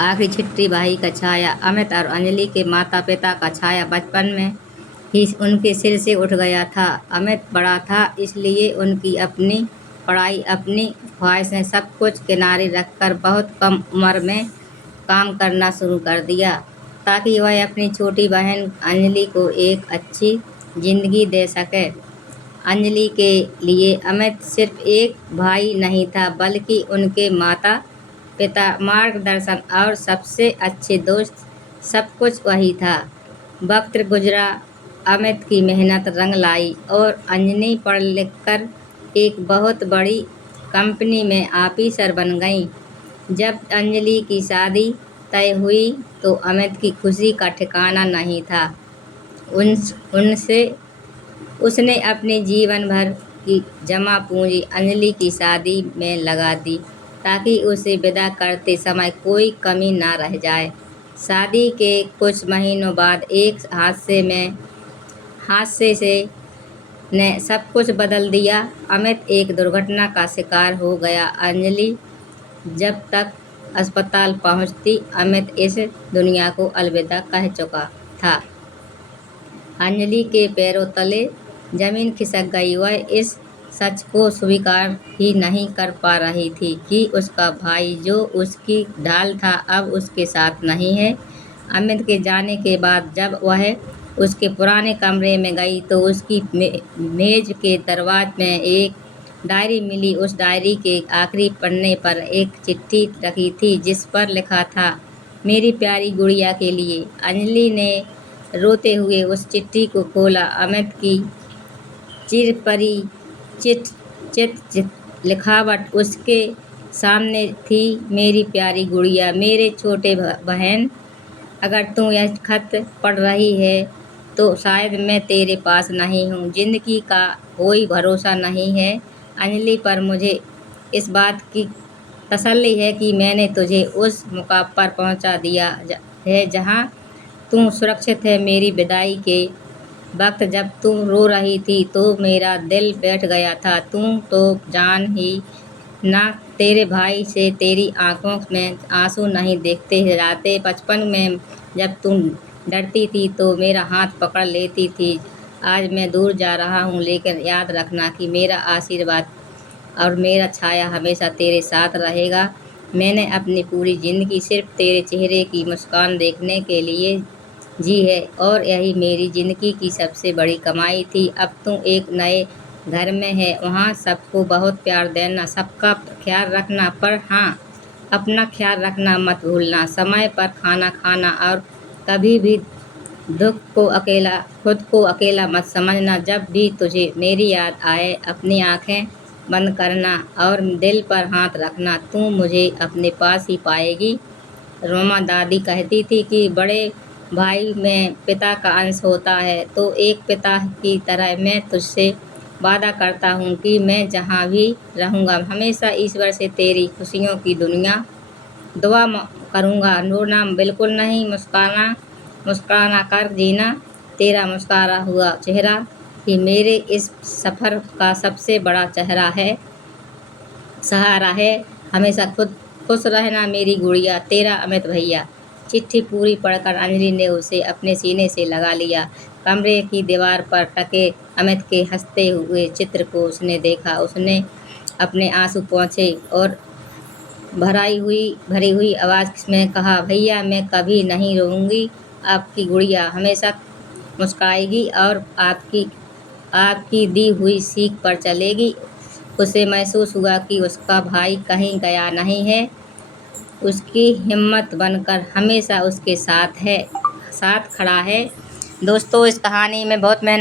आखिरी छिट्टी भाई का छाया। अमित और अंजलि के माता पिता का छाया बचपन में ही उनके सिर से उठ गया था। अमित बड़ा था, इसलिए उनकी अपनी पढ़ाई, अपनी ख्वाहिशें, सब कुछ किनारे रखकर बहुत कम उम्र में काम करना शुरू कर दिया ताकि वह अपनी छोटी बहन अंजलि को एक अच्छी जिंदगी दे सके। अंजलि के लिए अमित सिर्फ एक भाई नहीं था, बल्कि उनके माता पिता, मार्गदर्शन और सबसे अच्छे दोस्त, सब कुछ वही था। वक्त गुजरा, अमित की मेहनत रंग लाई और अंजलि पढ़ लिख कर एक बहुत बड़ी कंपनी में ऑफिसर बन गई। जब अंजलि की शादी तय हुई तो अमित की खुशी का ठिकाना नहीं था। उन उनसे उसने अपने जीवन भर की जमा पूंजी अंजलि की शादी में लगा दी ताकि उसे विदा करते समय कोई कमी ना रह जाए। शादी के कुछ महीनों बाद एक हादसे से ने सब कुछ बदल दिया। अमित एक दुर्घटना का शिकार हो गया। अंजलि जब तक अस्पताल पहुंचती, अमित इस दुनिया को अलविदा कह चुका था। अंजलि के पैरों तले जमीन खिसक गई। वह इस सच को स्वीकार ही नहीं कर पा रही थी कि उसका भाई, जो उसकी ढाल था, अब उसके साथ नहीं है। अमित के जाने के बाद जब वह उसके पुराने कमरे में गई तो उसकी मेज के दरवाजे में एक डायरी मिली। उस डायरी के आखिरी पन्ने पर एक चिट्ठी रखी थी जिस पर लिखा था, मेरी प्यारी गुड़िया के लिए। अंजलि ने रोते हुए उस चिट्ठी को खोला। अमित की चित लिखावट उसके सामने थी, मेरी प्यारी गुड़िया, मेरे छोटे बहन, अगर तू यह खत पढ़ रही है तो शायद मैं तेरे पास नहीं हूँ। जिंदगी का कोई भरोसा नहीं है अंजलि, पर मुझे इस बात की तसल्ली है कि मैंने तुझे उस मुकाम पर पहुँचा दिया है जहाँ तू सुरक्षित है। मेरी विदाई के वक्त जब तुम रो रही थी तो मेरा दिल बैठ गया था। तुम तो जान ही ना, तेरे भाई से तेरी आंखों में आंसू नहीं देखते जाते। बचपन में जब तुम डरती थी तो मेरा हाथ पकड़ लेती थी। आज मैं दूर जा रहा हूँ, लेकिन याद रखना कि मेरा आशीर्वाद और मेरा छाया हमेशा तेरे साथ रहेगा। मैंने अपनी पूरी जिंदगी सिर्फ तेरे चेहरे की मुस्कान देखने के लिए जी है और यही मेरी जिंदगी की सबसे बड़ी कमाई थी। अब तुम एक नए घर में है, वहाँ सबको बहुत प्यार देना, सबका ख्याल रखना, पर हाँ, अपना ख्याल रखना मत भूलना। समय पर खाना खाना और कभी भी खुद को अकेला मत समझना। जब भी तुझे मेरी याद आए, अपनी आंखें बंद करना और दिल पर हाथ रखना, तू मुझे अपने पास ही पाएगी। रोमा दादी कहती थी कि बड़े भाई में पिता का अंश होता है, तो एक पिता की तरह मैं तुझसे वादा करता हूँ कि मैं जहाँ भी रहूँगा हमेशा ईश्वर से तेरी खुशियों की दुआ करूँगा। रोना बिल्कुल नहीं, मुस्कुराना कर जीना। तेरा मुस्कुराया हुआ चेहरा ही मेरे इस सफ़र का सबसे बड़ा सहारा है। हमेशा खुश रहना मेरी गुड़िया, तेरा अमित भैया। चिट्ठी पूरी पढ़कर अंजलि ने उसे अपने सीने से लगा लिया। कमरे की दीवार पर टके अमित के हंसते हुए चित्र को उसने देखा। उसने अपने आंसू पोंछे और भरी हुई आवाज़ में कहा, भैया, मैं कभी नहीं रोऊंगी। आपकी गुड़िया हमेशा मुस्कुराएगी और आपकी दी हुई सीख पर चलेगी। उसे महसूस हुआ कि उसका भाई कहीं गया नहीं है, उसकी हिम्मत बनकर हमेशा उसके साथ खड़ा है। दोस्तों, इस कहानी में बहुत मेहनत